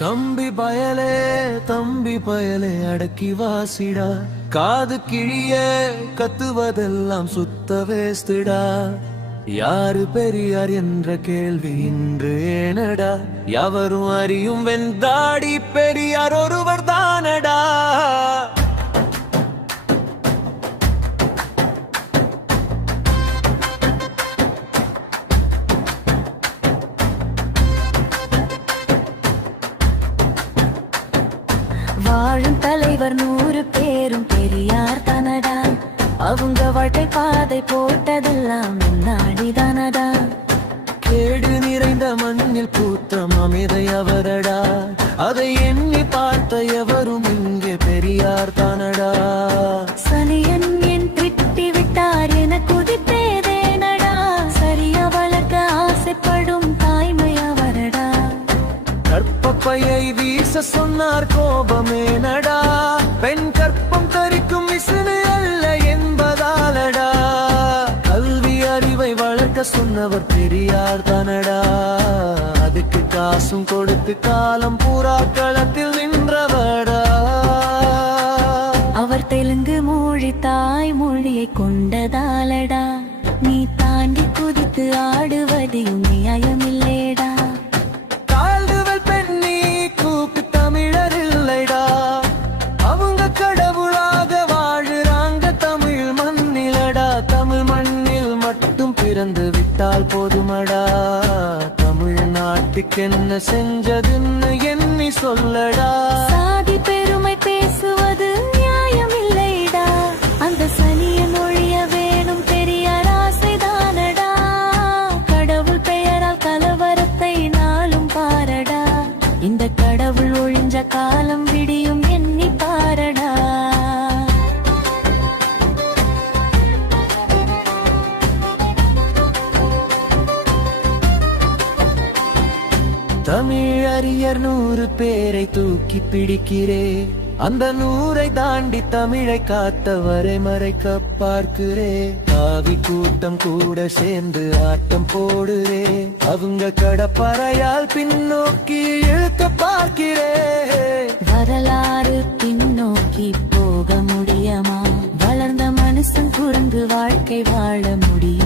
தம்பி பயலே அடக்கி வாசிடா, காது கிழிய கத்துவதெல்லாம் சுத்த வேஸ்டுடா. யாரு பெரியார் என்ற கேள்வி இன்று ஏனடா, எவரும் அறியும் வெந்தாடி பெரியார் ஒருவர் தானடா. வாழும் தலைவர் 100 பேரும் பெரியார் தானடா. அவங்க வாழ்க்கை பாதை போட்டதெல்லாம் நாடிதானடா. கேடு நிறைந்த மண்ணில் பூத்த மமிதை அவரடா, அதை எண்ணி பார்த்த எவரும் இங்கே பெரியார் தானடா. சனியன் என் திட்டி விட்டார் என குதிப்பேதேனடா, சரியா வளர்க்க ஆசைப்படும் தாய்மை அவரடா. கற்பப்பையை வீச சொன்னார் கோபமே நடா, பெண் கற்பம் தரிக்கும் மிசினு அல்ல என்பதாலடா. கல்வி அறிவை வளர்க்க சொன்னவர் பெரியார் தானடா, அதுக்கு காசும் கொடுத்து காலம் பூரா களத்தில் நின்றவடா. அவர் தெலுங்கு மொழி தாய் மொழியை கொண்டதாலடா, நீ தாண்டி குதித்து ஆடுவதையும் நியாயமில்லேடா. பிறந்து விட்டால் போதுமடா, தமிழ்நாட்டுக்கு என்ன செஞ்சதுன்னு எண்ணி சொல்லடா. சாதி பெருமை பேசுவது நியாயமில்லைடா, அந்த சனிய மொழிய வேணும் பெரியார் ஆசைதானடா. கடவுள் பெயரால் கலவரத்தை நாளும் பாரடா, இந்த கடவுள் ஒழிஞ்ச காலம் விடியும் எண்ணி பாரடா. தமிழ் அறிஞர் 100 பேரை தூக்கி பிடிக்கிறே, அந்த 100ஐ தாண்டி தமிழை காத்தவரை மறைக்க பார்க்கிறே. காவி கூட்டம் கூட சேர்ந்து ஆட்டம் போடுறே, அவங்க கடப்பறையால் பின்னோக்கி இழுக்க பார்க்கிறே. வரலாறு பின்னோக்கி போக முடியுமா, வளர்ந்த மனுஷன் குரங்கு வாழ்க்கை வாழ முடியும்.